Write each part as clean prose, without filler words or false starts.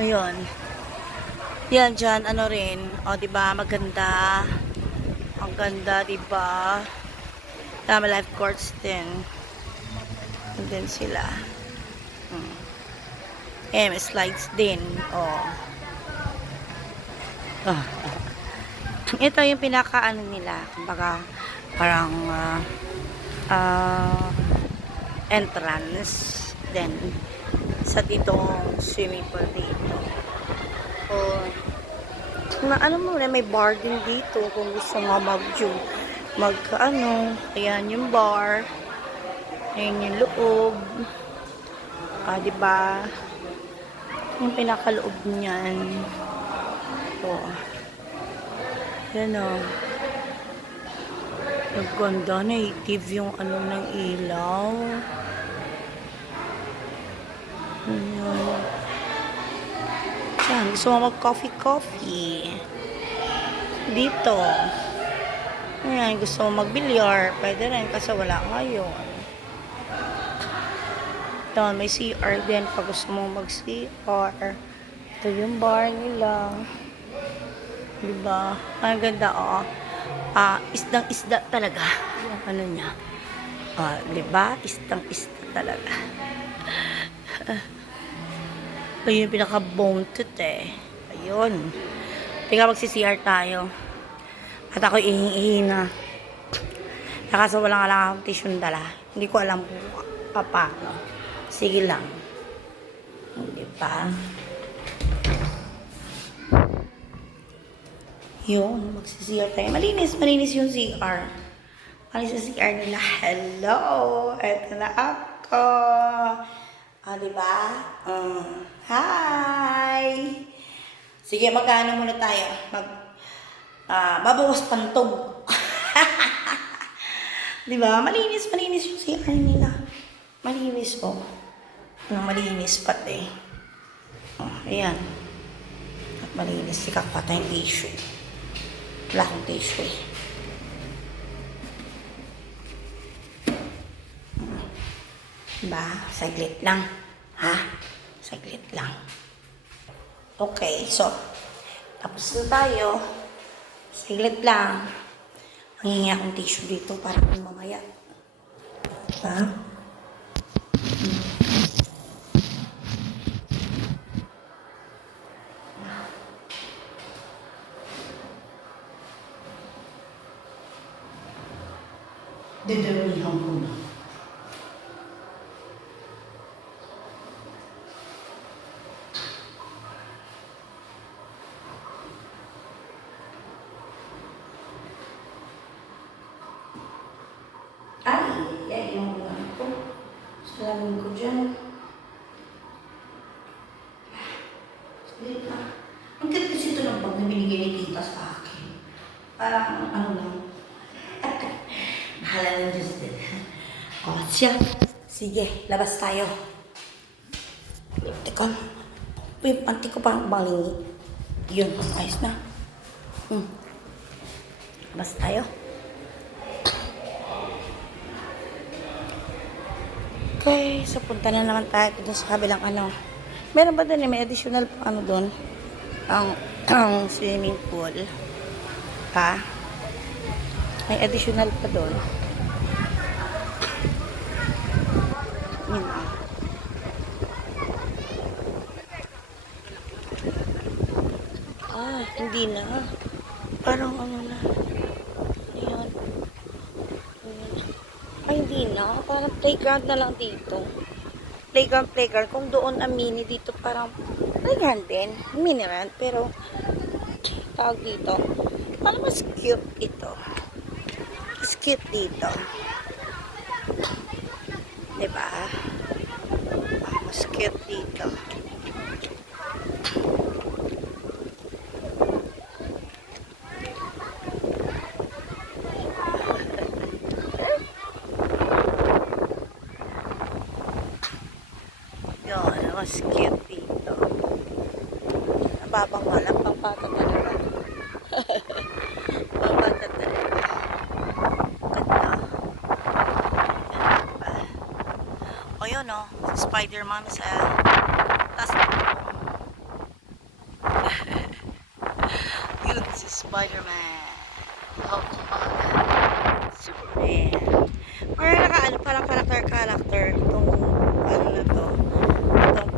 Ayun. Yan dyan, ano rin. O, diba? Maganda. Ang ganda, diba? Tama, lifeguards din. And then sila. May slides din. O. Oh. Ito yung pinaka-ano nila. Kumbaga, parang entrance. Then, sa ditong swimming pool dito. O, ano mo rin, may bar din dito kung gusto nga ayan yung bar, ayan yung loob, diba, yung pinakaloob niyan, yan nagganda, native yung ano ng ilaw, yan, gusto mo mag coffee dito. Ayan, gusto mo mag-bilyar, pwede rin kasi wala ngayon. Ito, may CR din pag gusto mo mag-CR. Ito yung bar nila. Diba? Ang ganda, isdang-isda talaga. Yung ano niya. Diba? Isdang-isda talaga. Ito yung pinaka-bontot Ayun. Tingnan magsi-CR tayo. At ako ihingi na. Kaso wala nga lang akong tissue dala. Hindi ko alam kung paano. Sige lang. Hindi pa. Yun, magsi-CR tayo. Malinis yung CR. Malinis yung CR nila. Hello! Eto na ako. Diba? Hi! Sige, magkano muna tayo? Babawas pantog. Diba? Malinis yung CR nila. Malinis po. Malinis pati. Ayan. At malinis. Sikakpa tayong tissue. Wala akong tissue Diba? Saglit lang. Ha? Saglit lang. Okay, so, tapos na tayo. Saglit lang. Mangingi akong tissue dito para kung mamaya. Diba? Dadamihan ko na. Ay, yung ulan ko. Salamin ko dyan. Salit na. Ang ganda ito ng bag na binigay ni tita sa akin. Parang ano lang. Bahala ng Diyos din. Siya. Sige, labas tayo. Teka. Yung panty ko parang balingi. Yun, ayos na. Labas tayo. Okay, so punta na naman tayo dun sa kabilang ano. Meron ba doon may additional pa ano doon? Ang swimming pool. Ha? May additional pa doon. Yun. Hindi na. Parang ano na. Ayan. Hindi na. Parang playground na lang dito. Playground. Kung doon ang mini dito, parang playground din. Mini rent. Pero, tawag dito. Parang mas cute ito. Mas cute dito. Diba? Mas cute dito. Mas cute dito. Nababang wala pang bata talaga. Pang bata talaga. Ganda. O yun o. Spider-Man sa taas. Spider-Man. Hulk Hogan. Superman. Or nakaano parang character itong ano na to. Itong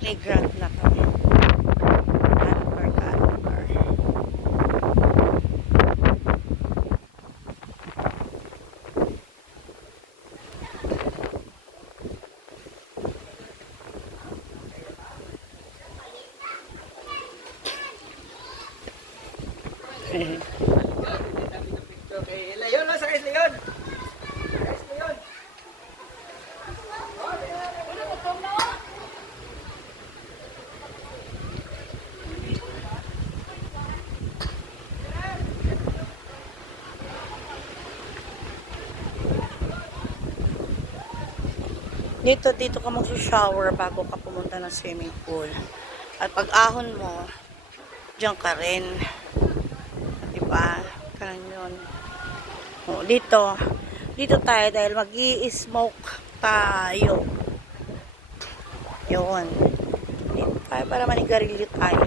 playground na to. Character. Okay, Leon lang sa guys, Leon. Guys, Leon. Dito ka mag-shower bago ka pumunta ng swimming pool. At pag ahon mo, diyan ka rin. Diba? Ganun yun. O, dito tayo dahil mag-i-smoke tayo. Yun. Dito tayo para manigarilyo tayo.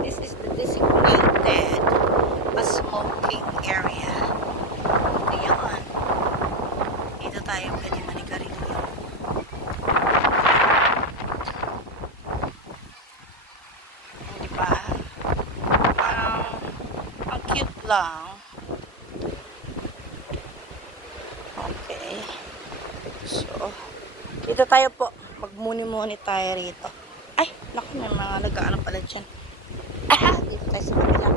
This is the designated smoking area. Yun. Dito tayo pwede manigarilyo. Diba? Parang ang cute lang. Okay. So, dito tayo po. Magmuni-muni tayo rito. Ay, naku, may mga nag-ano pala dyan. Ah, dito tayo sa kanila.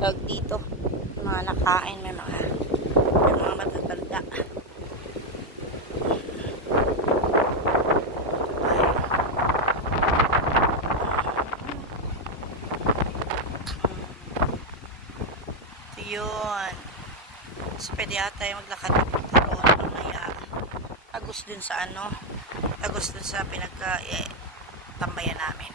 Tawag dito. Mga nakain, may mga matatanda. Yun. So, pwede ata tayo maglakad doon mamaya. Tagos dun sa ano. Tagos dun sa tambayan namin.